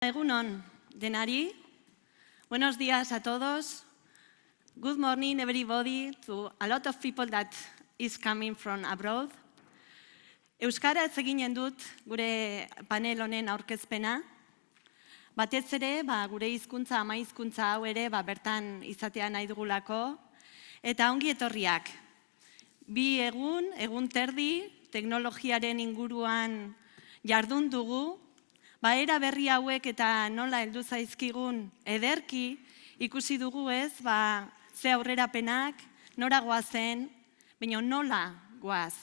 Egunon denari. Buenos días a todos. Good morning everybody to a lot of people that is coming from abroad. Euskaraz eginen dut gure panel honen aurkezpena. Batez ere, gure hizkuntza, ama hizkuntza hau ere bertan izatea nahi dugulako. Eta ongi etorriak. Bi egun terdi, teknologiaren inguruan jardun dugu. Era berri hauek eta nola heldu zaizkigun ederki ikusi dugu ez, ze aurrerapenak, nora goazen, baina nola goaz.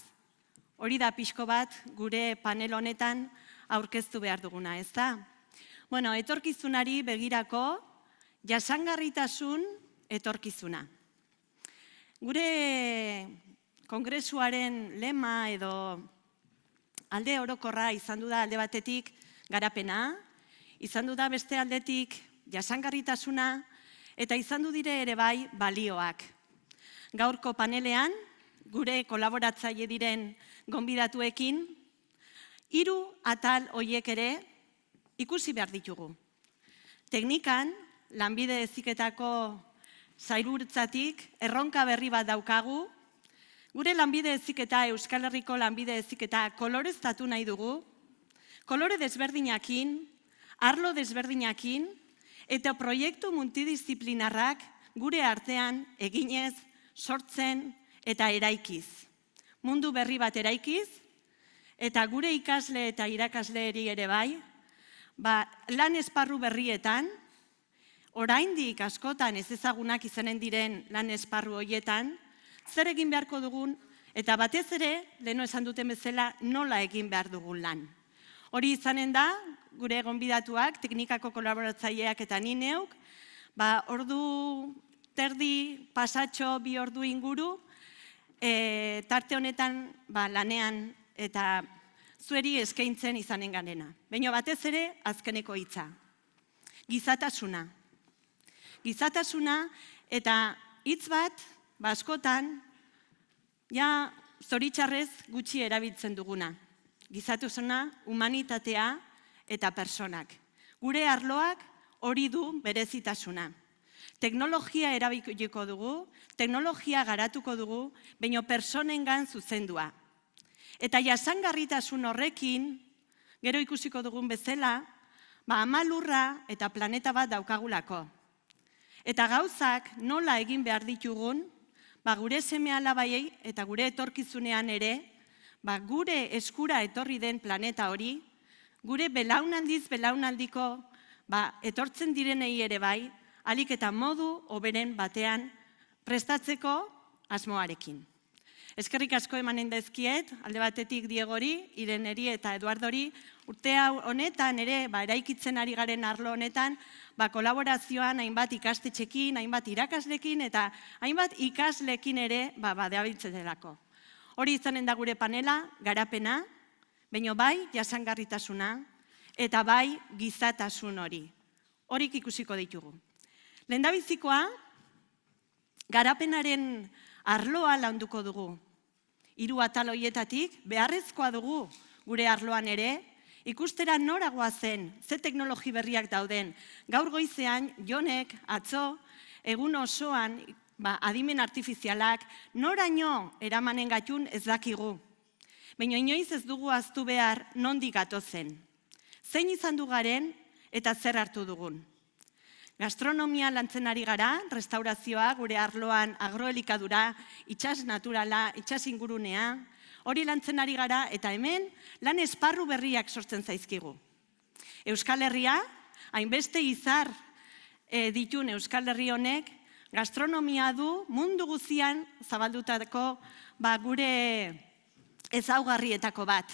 Hori da pixko bat gure panel honetan aurkeztu behar duguna, ez da? Etorkizunari begirako jasangarritasun etorkizuna. Gure kongresuaren lema edo alde orokorra izan du da alde batetik garapena, izan du da beste aldetik jasangarritasuna, eta izan du dire ere bai balioak. Gaurko panelean, gure kolaboratzaile diren gonbidatuekin, 3 atal horiek ere ikusi behar ditugu. Teknikan, lanbide heziketako sailburuzatik erronka berri bat daukagu, gure lanbide heziketa, Euskal Herriko lanbide heziketa koloreztatu nahi dugu, kolore desberdinakin, arlo desberdinakin, eta proiektu multidisciplinarrak gure artean eginez, sortzen eta eraikiz. Mundu berri bat eraikiz, eta gure ikasle eta irakasleeri ere bai, lan esparru berrietan, oraindik askotan ez ezagunak izanen diren lan esparru horietan, zer egin beharko dugun, eta batez ere, leheno esan duten bezala, nola egin behar dugun lan. Hori izanen da, gure gonbidatuak, teknikako kolaboratzaileak eta ni neuk, ordu terdi, pasatxo, 2 ordu inguru, tarte honetan lanean eta zueri eskaintzen izanen garena. Baina batez ere, azkeneko hitza. Gizatasuna. Gizatasuna eta hitz bat, askotan, zoritxarrez gutxi erabiltzen duguna. Gizatasuna, humanitatea eta personak. Gure arloak hori du berezitasuna. Teknologia erabiliko dugu, teknologia garatuko dugu, baina personengan zuzendua. Eta jasangarritasun horrekin, gero ikusiko dugun bezala, ama lurra eta planeta bat daukagulako. Eta gauzak nola egin behar ditugun, gure seme-alabaiei eta gure etorkizunean ere, gure eskura etorri den planeta hori, gure belaunaldiz belaunaldiko etortzen direnei ere bai, ahalik eta modu hoberen batean prestatzeko asmoarekin. Eskerrik asko emanen daizkiet, alde batetik Diegori, Ireneri eta Eduardori, urte honetan ere, eraikitzen ari garen arlo honetan, kolaborazioan hainbat ikastetxekin, hainbat irakaslekin eta hainbat ikaslekin ere dabiltzen delako. Hori izanen da gure panela, garapena, baina bai jasangarritasuna eta bai gizatasun hori. Horik ikusiko ditugu. Lehendabizikoa, garapenaren arloa launduko dugu. 3 atal horietatik beharrezkoa dugu gure arloan ere, ikustera nora goazen, ze teknologi berriak dauden. Gaur goizean, Jonek, atzo, egun osoan, adimen artifizialak, noraino eramanen gatun ez dakigu. Baina inoiz ez dugu ahaztu behar nondik gatozen. Zein izan du garen eta zer hartu dugun. Gastronomia lantzen ari gara, restaurazioa, gure arloan agroelikadura, itsas naturala, itsas ingurunea, hori lantzen ari gara eta hemen lan esparru berriak sortzen zaizkigu. Euskal Herria, hainbeste izar ditun Euskal Herri honek, gastronomia du mundu guztian zabaldutako gure ezaugarrietako bat.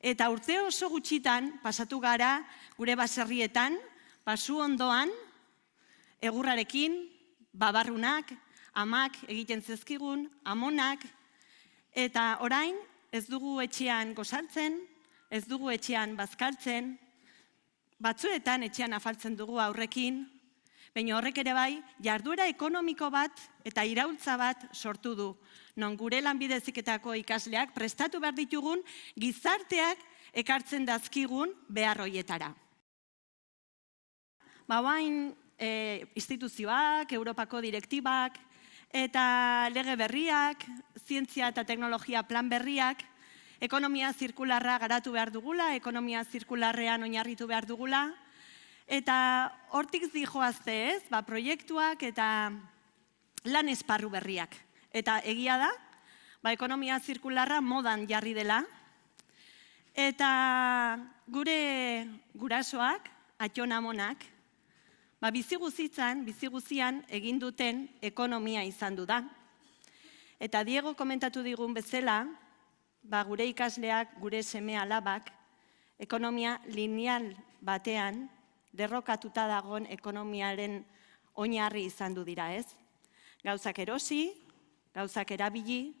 Eta urte oso gutxitan pasatu gara gure baserrietan, basu ondoan, egurrarekin, babarrunak, amak egiten zezkigun, amonak, eta orain ez dugu etxean gozaltzen, ez dugu etxean bazkaltzen, batzuetan etxean afaltzen dugu aurrekin, baina horrek ere bai, jarduera ekonomiko bat eta iraultza bat sortu du. Non gure lanbide heziketako ikasleak prestatu behar ditugun gizarteak ekartzen dazkigun behar horietara. Baina instituzioak, Europako direktibak eta lege berriak, zientzia eta teknologia plan berriak, ekonomia zirkularra garatu behar dugula, ekonomia zirkularrean oinarritu behar dugula, eta hortik zijoazte ez, proiektuak eta lan esparru berriak. Eta egia da, ekonomia zirkularra modan jarri dela, eta gure gurasoak, atxonamonak, bizi guzian egin duten ekonomia izan du da. Eta Diego komentatu digun bezala, gure ikasleak, gure seme alabak, ekonomia lineal batean, derrokatuta dagoen ekonomiaren oinarri izan du dira, ez? Gauzak erosi, gauzak erabili,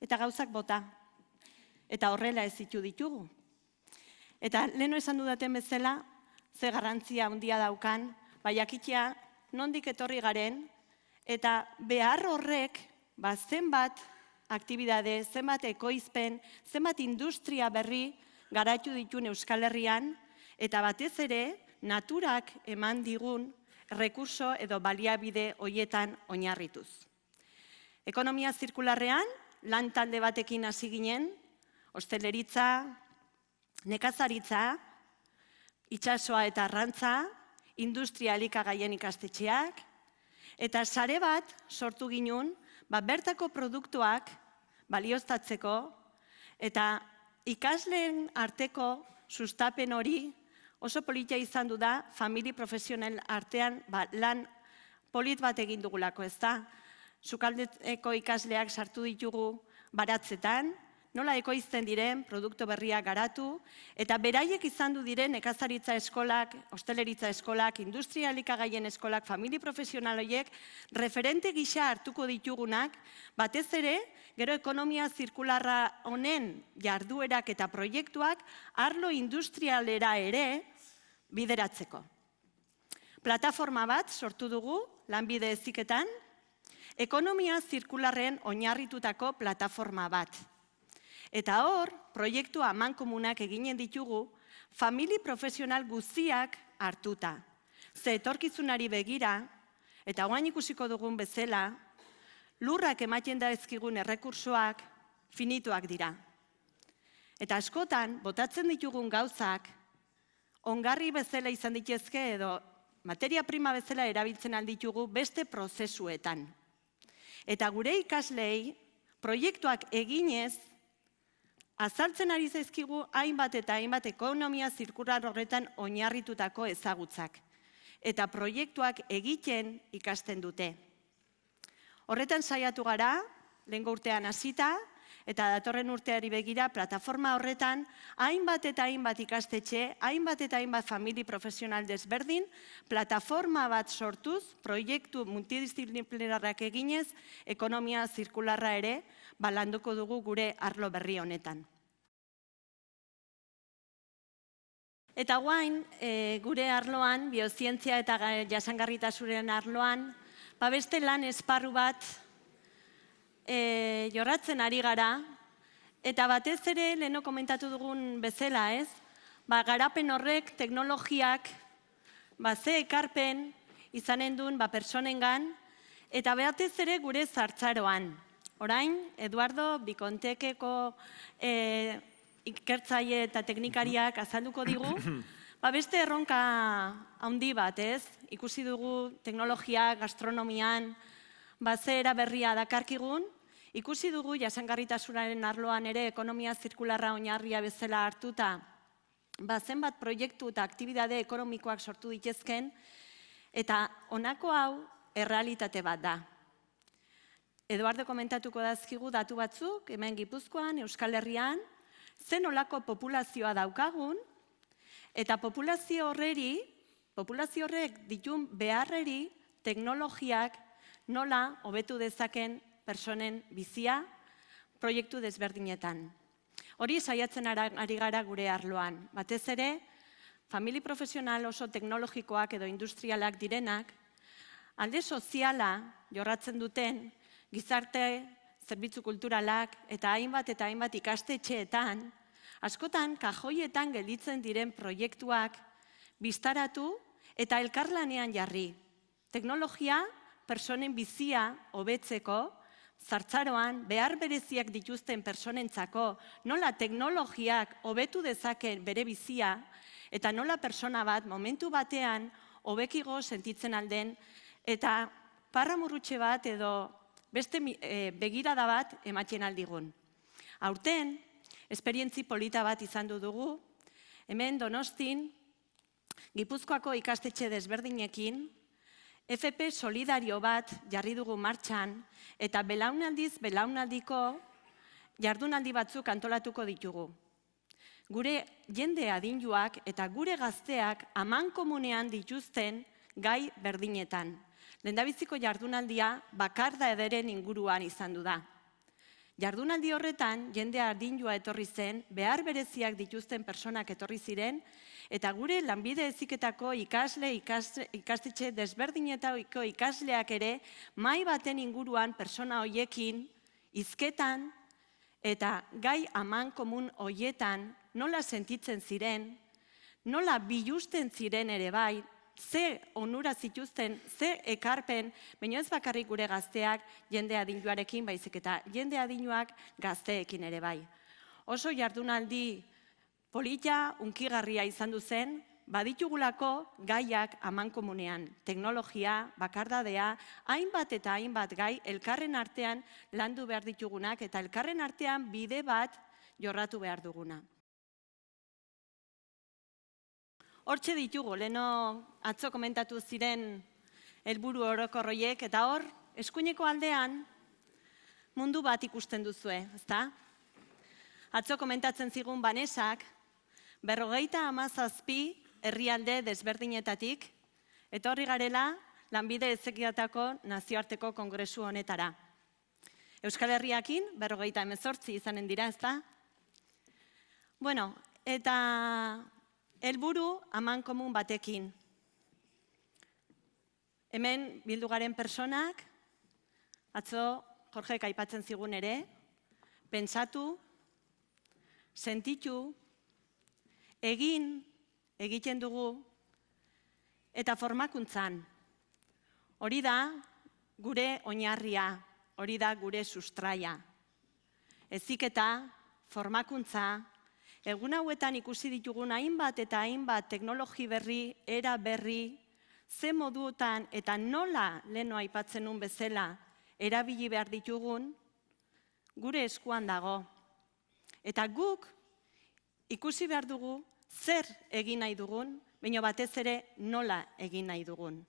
eta gauzak bota. Eta horrela ez ditugu. Eta leheno esan dudaten bezala, ze garrantzia handia daukan, jakitea nondik etorri garen, eta behar horrek zenbat aktibidade, zenbat ekoizpen, zenbat industria berri garatu dituen Euskal Herrian, eta batez ere naturak eman digun rekurso edo baliabide hoietan oinarrituz. Ekonomia zirkularrean, lan talde batekin hasi ginen, hosteleritza, nekazaritza, itsasoa eta arrantza, industria elikagaien ikastetxeak, eta sare bat sortu ginen, bertako produktuak balioztatzeko, eta ikasleen arteko sustapen hori oso politia izan du da, famili profesional artean lan polit bat egin dugulako, ez da? Sukaldeko ikasleak sartu ditugu baratzetan, nola ekoizten diren, produktu berriak garatu, eta beraiek izan du diren nekazaritza eskolak, hosteleritza eskolak, industria elikagaien eskolak, famili profesional horiek, referente gisa hartuko ditugunak, batez ere, gero ekonomia zirkularra honen jarduerak eta proiektuak arlo industrialera ere bideratzeko. Plataforma bat sortu dugu, lanbide heziketan, ekonomia zirkularren oinarritutako plataforma bat. Eta hor, proiektu amankomunak eginen ditugu, famili profesional guztiak hartuta. Ze etorkizunari begira, eta oain ikusiko dugun bezala, lurrak ematen da ezkigun errekursoak finituak dira. Eta askotan, botatzen ditugun gauzak, ongarri bezala izan ditezke edo materia prima bezala erabiltzen alditugu beste prozesuetan. Eta gure ikaslei, proiektuak eginez, azaltzen ari zaizkigu hainbat eta hainbat ekonomia zirkular horretan oinarritutako ezagutzak. Eta proiektuak egiten ikasten dute. Horretan saiatu gara, lehengo urtean hasita, eta datorren urteari begira, plataforma horretan, hainbat eta hainbat ikastetxe, hainbat eta hainbat famili profesional desberdin, plataforma bat sortuz, proiektu multidisciplinarrak eginez, ekonomia zirkularra ere, landuko dugu gure arlo berri honetan. Eta guain, gure arloan, biozientzia eta jasangarritasunen arloan, beste lan esparru bat jorratzen ari gara, eta batez ere, leheno komentatu dugun bezala, ez? Garapen horrek, teknologiak, ze ekarpen izanen duen personengan, eta batez ere gure zartzaroan. Orain, Eduardo Bikontekeko ikertzaile eta teknikariak azalduko digu, beste erronka handi bat, ez? Ikusi dugu teknologia, gastronomian, zera berria dakarkigun, ikusi dugu jasangarritasunaren arloan ere ekonomia zirkularra oinarria bezala hartuta, zenbat proiektu eta aktibidade ekonomikoak sortu ditezken, eta honako hau errealitate bat da. Eduardo komentatuko dazkigu datu batzuk, hemen Gipuzkoan, Euskal Herrian, zen olako populazioa daukagun, eta populazio horrek ditun beharreri teknologiak nola hobetu dezaken personen bizia proiektu desberdinetan. Hori saiatzen ari gara gure arloan. Batez ere, famili profesional oso teknologikoak edo industrialak direnak, alde soziala jorratzen duten, gizarte, zerbitzu kulturalak eta hainbat ikastetxeetan, askotan kajoietan gelditzen diren proiektuak biztaratu eta elkarlanean jarri. Teknologia pertsonen bizia hobetzeko, zahartzaroan behar bereziak dituzten pertsonentzako, nola teknologiak hobetu dezakeen bere bizia, eta nola pertsona bat momentu batean hobekigo sentitzen alden, eta parramurrutxe bat edo beste begirada bat ematen aldigun. Aurten, esperientzi polita bat izan dugu, hemen Donostin, Gipuzkoako ikastetxe desberdinekin, FP solidario bat jarri dugu martxan, eta belaunaldiz belaunaldiko jardunaldi batzuk antolatuko ditugu. Gure jende adinduak eta gure gazteak amankomunean dituzten gai berdinetan. Lehendabiziko jardunaldia bakarda ederen inguruan izan du da. Jardunaldi horretan jende adindua etorri zen, behar bereziak dituzten pertsonak etorri ziren, eta gure lanbide heziketako ikastetxe desberdinetako ikasleak ere mahai baten inguruan pertsona hoiekin hizketan eta gai amankomun hoietan nola sentitzen ziren, nola bilusten ziren ere bai, ze onura zituzten, ze ekarpen, baina ez bakarrik gure gazteak jende adinduarekin baizik eta jende adinuak gazteekin ere bai. Oso jardunaldi polita, unkigarria izan zen, baditugulako gaiak amankomunean, teknologia, bakardadea, hainbat eta hainbat gai elkarren artean landu behar ditugunak eta elkarren artean bide bat jorratu behar duguna. Hortxe ditugu, leheno atzo komentatu ziren helburu orokor horiek, eta hor, eskuineko aldean mundu bat ikusten duzue, ezta? Atzo komentatzen zigun Banesak, 57 herrialde desberdinetatik, etorri garela lanbide heziketako nazioarteko kongresu honetara. Euskal Herriakin 58 izanen dira, ezta? Bueno, eta helburu amankomun batekin. Hemen bildu garen pertsonak, atzo Jorgek aipatzen zigun ere, pentsatu, sentitu, egiten dugu, eta formakuntzan. Hori da gure oinarria, hori da gure sustraia. Heziketa, formakuntza, egun hauetan ikusi ditugun hainbat eta hainbat teknologi berri, era berri, ze moduetan eta nola leheno aipatzen nun bezala erabili behar ditugun, gure eskuan dago. Eta guk ikusi behar dugu zer egin nahi dugun, baina batez ere nola egin nahi dugun.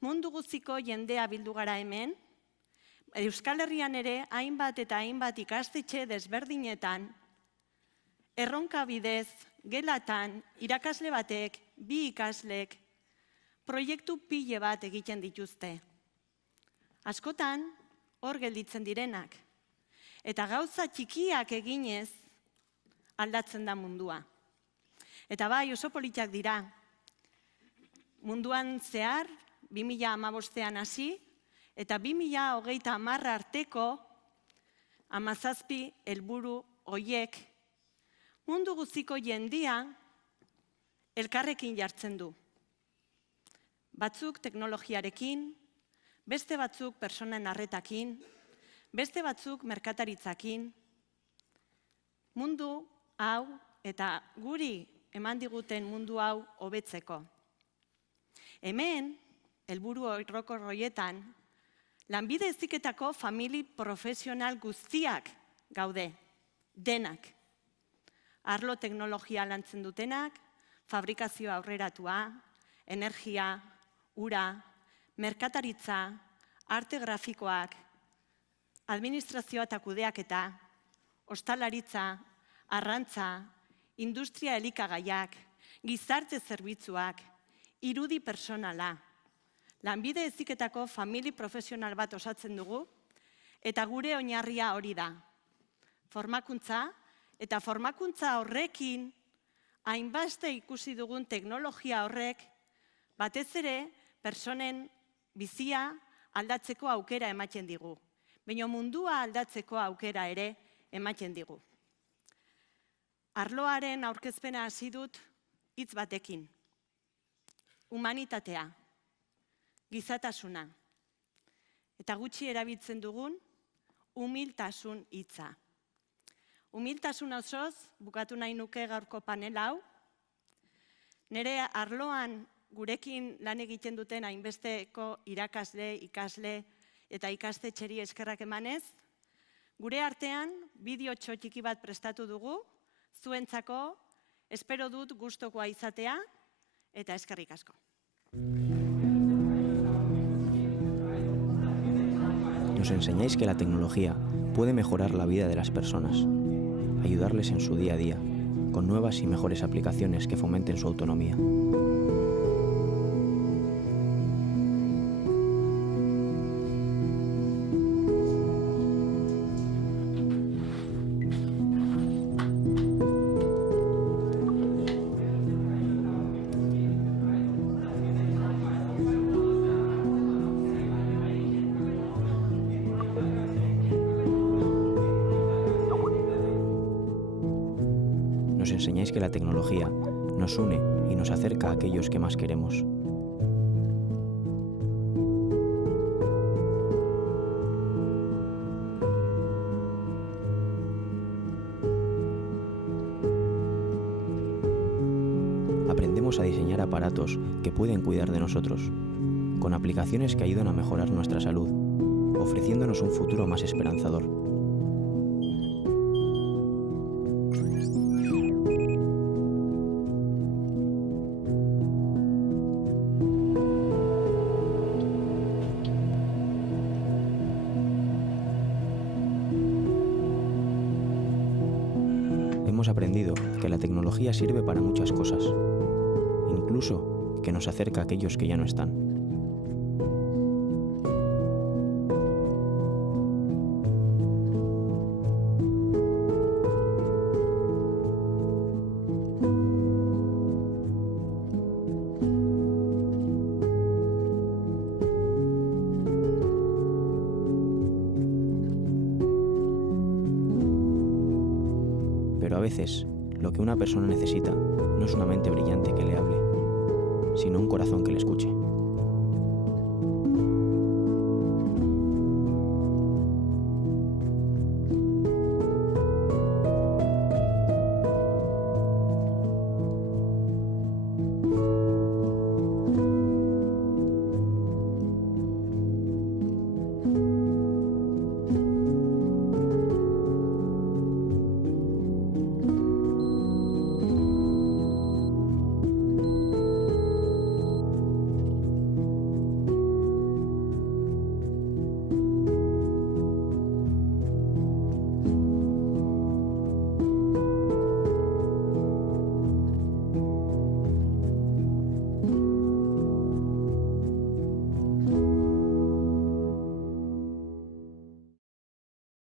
Mundu guztiko jendea bildu gara hemen, Euskal Herrian ere hainbat eta hainbat ikastetxe desberdinetan, erronka bidez, gelatan, irakasle batek, 2 ikaslek, proiektu pile bat egiten dituzte. Askotan, hor gelditzen direnak. Eta gauza txikiak eginez, aldatzen da mundua. Eta bai, oso politak dira. Munduan zehar, 2015an hasi, eta 2030 arteko 17 helburu horiek mundu guztiko jendia elkarrekin jartzen du. Batzuk teknologiarekin, beste batzuk pertsonen arretakin, beste batzuk merkataritzakin. Mundu hau eta guri eman diguten mundu hau hobetzeko. Hemen, helburu orokor horietan, lanbide heziketako famili profesional guztiak gaude, denak. Arlo teknologia lantzen dutenak, fabrikazio aurreratua, energia, ura, merkataritza, arte grafikoak, administrazioa eta kudeaketa, ostalaritza, arrantza, industria elikagaiak, gizarte zerbitzuak, irudi personala. Lanbide heziketako famili profesional bat osatzen dugu, eta gure oinarria hori da. Formakuntza, eta formakuntza horrekin, hainbeste ikusi dugun teknologia horrek, batez ere, pertsonen bizia aldatzeko aukera ematen digu. Baina mundua aldatzeko aukera ere ematen digu. Arloaren aurkezpena hasi dut hitz batekin. humanitatea, gizatasuna, eta gutxi erabiltzen dugun humiltasun hitza. Humiltasun osoz bukatu nahi nuke gaurko panel hau. Nire arloan gurekin lan egiten duten hainbesteko irakasle, ikasle eta ikastetxeri eskerrak emanez, gure artean bideo txiki bat prestatu dugu, zuentzako, espero dut gustokoa izatea eta eskerrik asko. Nos enseñáis que la tecnología puede mejorar la vida de las personas, ayudarles en su día a día, con nuevas y mejores aplicaciones que fomenten su autonomía. Nos enseñáis que la tecnología nos une y nos acerca a aquellos que más queremos. Aprendemos a diseñar aparatos que pueden cuidar de nosotros, con aplicaciones que ayudan a mejorar nuestra salud, ofreciéndonos un futuro más esperanzador. Hemos aprendido que la tecnología sirve para muchas cosas, incluso que nos acerca a aquellos que ya no están. Pero a veces, lo que una persona necesita no es una mente brillante que le hable, sino un corazón que le escuche.